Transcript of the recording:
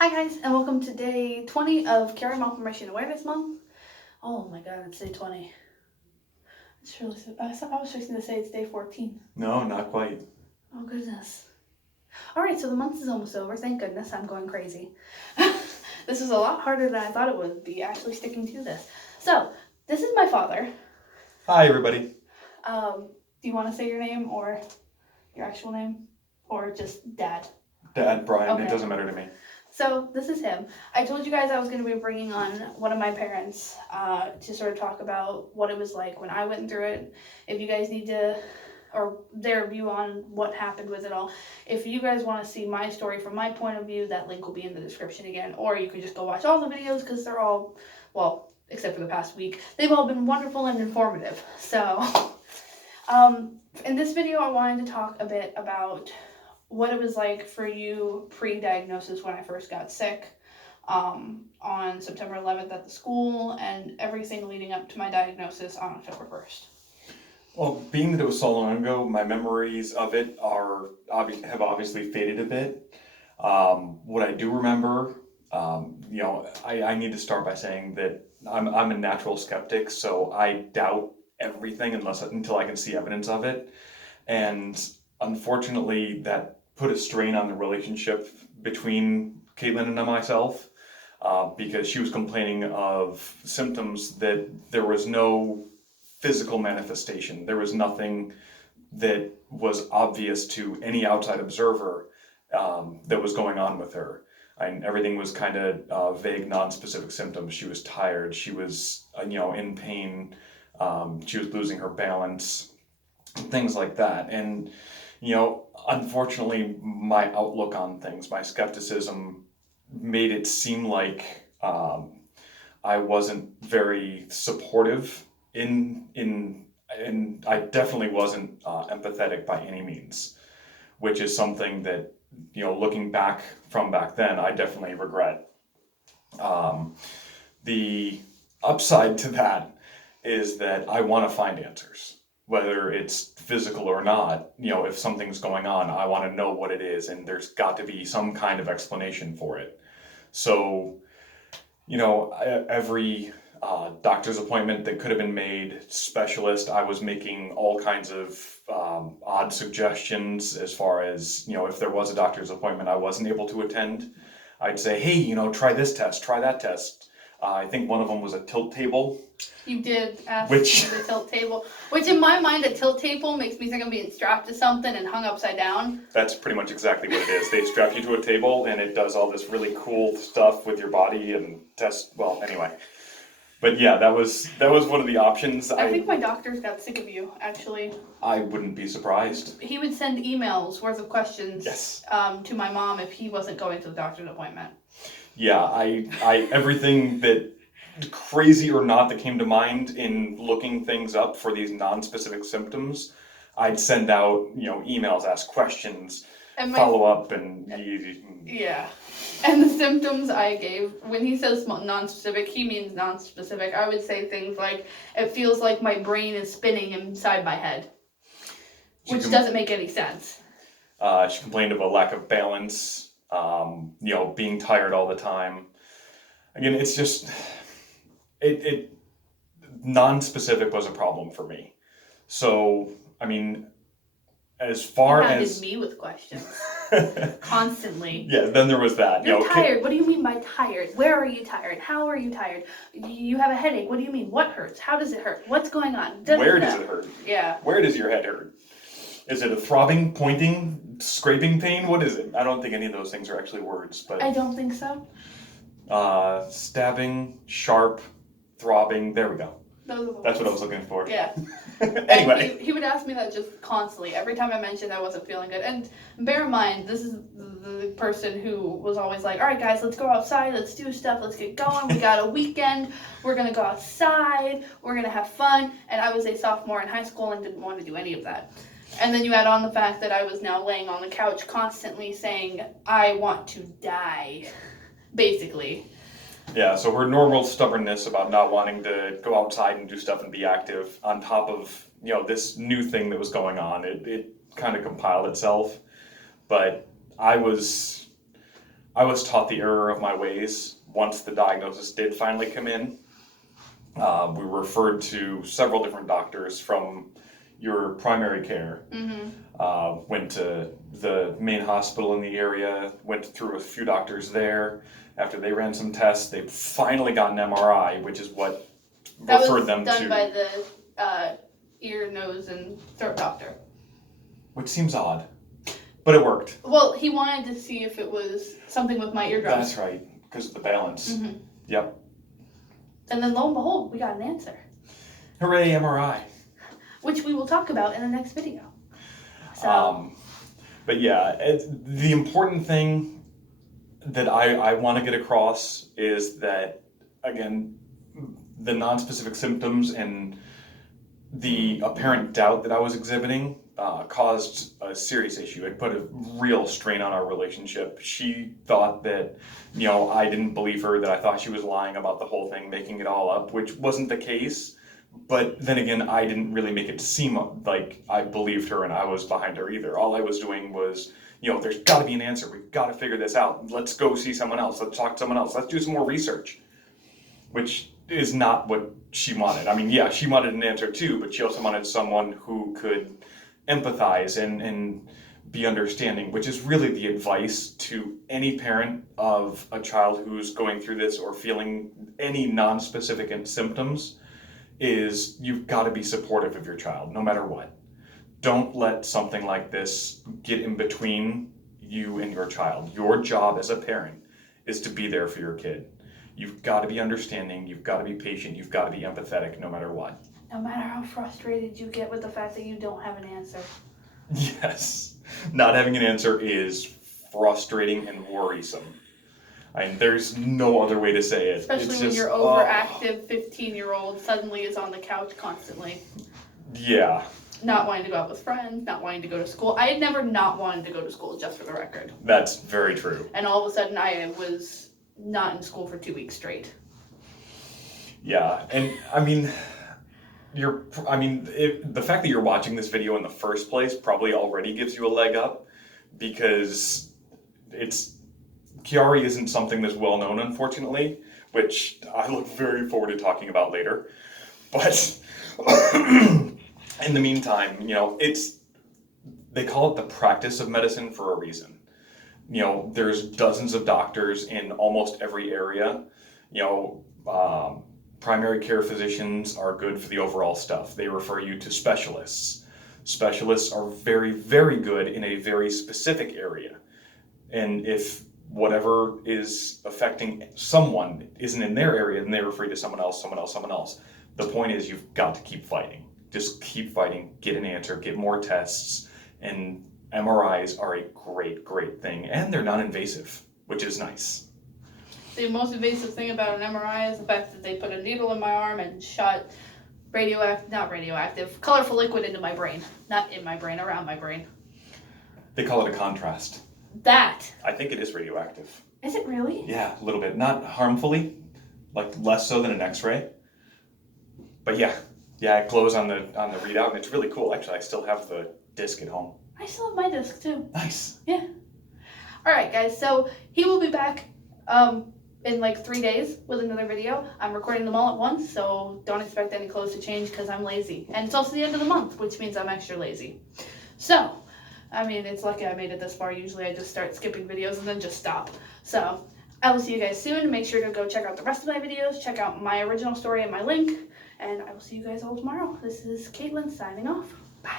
Hi guys, and welcome to day 20 of Chiari Malformation Awareness Month. Oh my god, it's day 20. It's really I was fixing to say it's day 14. No, not quite. Oh goodness. Alright, so the month is almost over. Thank goodness. I'm going crazy. This is a lot harder than I thought it would be, actually sticking to this. So, this is my father. Hi, everybody. Do you want to say your name or your actual name? Or just Dad? Dad, Brian, Okay. It doesn't matter to me. So this is him. I told you guys I was going to be bringing on one of my parents to sort of talk about what it was like when I went through it. If you guys need to, or their view on what happened with it all. If you guys want to see my story from my point of view, that link will be in the description again. Or you can just go watch all the videos because they're all, well, except for the past week, they've all been wonderful and informative. So, in this video I wanted to talk a bit about what it was like for you pre-diagnosis when I first got sick on September 11th at the school and everything leading up to my diagnosis on October 1st. Well, being that it was so long ago, my memories of it have obviously faded a bit. What I do remember, I need to start by saying that I'm a natural skeptic, so I doubt everything until I can see evidence of it. And unfortunately, that put a strain on the relationship between Caitlin and myself, because she was complaining of symptoms that there was no physical manifestation. There was nothing that was obvious to any outside observer that was going on with her. And everything was kind of vague, non-specific symptoms. She was tired. She was, in pain. She was losing her balance, things like that. And unfortunately, my outlook on things, my skepticism, made it seem like I wasn't very supportive and I definitely wasn't empathetic by any means, which is something that, looking back from back then, I definitely regret. The upside to that is that I want to find answers, whether it's physical or not. If something's going on, I want to know what it is, and there's got to be some kind of explanation for it. So, every doctor's appointment that could have been made, specialist, I was making all kinds of odd suggestions as far as, if there was a doctor's appointment I wasn't able to attend, I'd say, hey, try this test, try that test. I think one of them was a tilt table. You did ask me the tilt table, which in my mind, a tilt table makes me think I'm being strapped to something and hung upside down. That's pretty much exactly what it is. They strap you to a table and it does all this really cool stuff with your body and well, anyway. But yeah, that was one of the options. I think my doctors got sick of you, actually. I wouldn't be surprised. He would send emails worth of questions Yes. To my mom if he wasn't going to the doctor's appointment. Yeah, I everything that, crazy or not, that came to mind in looking things up for these non-specific symptoms, I'd send out, emails, ask questions, follow up, and yeah. And the symptoms I gave, when he says non-specific, he means non-specific. I would say things like, it feels like my brain is spinning inside my head, which doesn't make any sense. She complained of a lack of balance, being tired all the time. Again, it's just, it non-specific was a problem for me. So, I mean, as far as me with questions constantly. Yeah, then there was that. You're tired. What do you mean by tired? Where are you tired? How are you tired? You have a headache. What do you mean? What hurts? How does it hurt? What's going on? Where does it hurt? Yeah. Where does your head hurt? Is it a throbbing, pointing, scraping pain? What is it? I don't think any of those things are actually words, but I don't think so. Stabbing, sharp, throbbing. There we go. That's what I was looking for. Yeah. Anyway. And he would ask me that just constantly. Every time I mentioned I wasn't feeling good. And bear in mind, this is the person who was always like, all right, guys, let's go outside. Let's do stuff. Let's get going. We got a weekend. We're going to go outside. We're going to have fun. And I was a sophomore in high school and didn't want to do any of that. And then you add on the fact that I was now laying on the couch constantly saying, I want to die, basically. Yeah, so her normal stubbornness about not wanting to go outside and do stuff and be active, on top of, this new thing that was going on, it kind of compiled itself. But I was I was taught the error of my ways once the diagnosis did finally come in. We were referred to several different doctors from your primary care. Went to the main hospital in the area, went through a few doctors there. After they ran some tests, they finally got an MRI, which is what referred them to. That was done by the ear, nose, and throat doctor. Which seems odd, but it worked. Well, he wanted to see if it was something with my eardrums. That's right, because of the balance. Yep. And then lo and behold, we got an answer. Hooray, MRI. Which we will talk about in the next video. So. But yeah, the important thing that I want to get across is that, again, the non-specific symptoms and the apparent doubt that I was exhibiting caused a serious issue. It put a real strain on our relationship. She thought that, I didn't believe her, that I thought she was lying about the whole thing, making it all up, which wasn't the case. But then again, I didn't really make it seem like I believed her and I was behind her either. All I was doing was, there's got to be an answer. We've got to figure this out. Let's go see someone else. Let's talk to someone else. Let's do some more research. Which is not what she wanted. I mean, yeah, she wanted an answer too, but she also wanted someone who could empathize and be understanding, which is really the advice to any parent of a child who's going through this or feeling any non-specific symptoms, is you've got to be supportive of your child, no matter what. Don't let something like this get in between you and your child. Your job as a parent is to be there for your kid. You've got to be understanding, you've got to be patient, you've got to be empathetic no matter what. No matter how frustrated you get with the fact that you don't have an answer. Yes. Not having an answer is frustrating and worrisome. I mean, there's no other way to say it. Especially when your overactive 15-year-old suddenly is on the couch constantly. Yeah. Not wanting to go out with friends, not wanting to go to school. I had never not wanted to go to school, just for the record. That's very true. And all of a sudden I was not in school for 2 weeks straight. Yeah, and I mean, the fact that you're watching this video in the first place probably already gives you a leg up, because Chiari isn't something that's well known, unfortunately, which I look very forward to talking about later. But in the meantime, they call it the practice of medicine for a reason. There's dozens of doctors in almost every area. Primary care physicians are good for the overall stuff. They refer you to specialists. Specialists are very, very good in a very specific area. And if whatever is affecting someone isn't in their area, then they refer you to someone else. The point is, you've got to keep fighting. Just keep fighting, get an answer, get more tests, and MRIs are a great, great thing. And they're non-invasive, which is nice. The most invasive thing about an MRI is the fact that they put a needle in my arm and shot colorful liquid into my brain. Not in my brain, around my brain. They call it a contrast. That. I think it is radioactive. Is it really? Yeah, a little bit. Not harmfully, like less so than an X-ray. But yeah, it glows on the readout, and it's really cool. Actually, I still have the disc at home. I still have my disc too. Nice. Yeah. All right, guys. So he will be back in like 3 days with another video. I'm recording them all at once, so don't expect any clothes to change because I'm lazy. And it's also the end of the month, which means I'm extra lazy. So, I mean, it's lucky I made it this far. Usually I just start skipping videos and then just stop. So, I will see you guys soon. Make sure to go check out the rest of my videos. Check out my original story and my link. And I will see you guys all tomorrow. This is Caitlin signing off. Bye.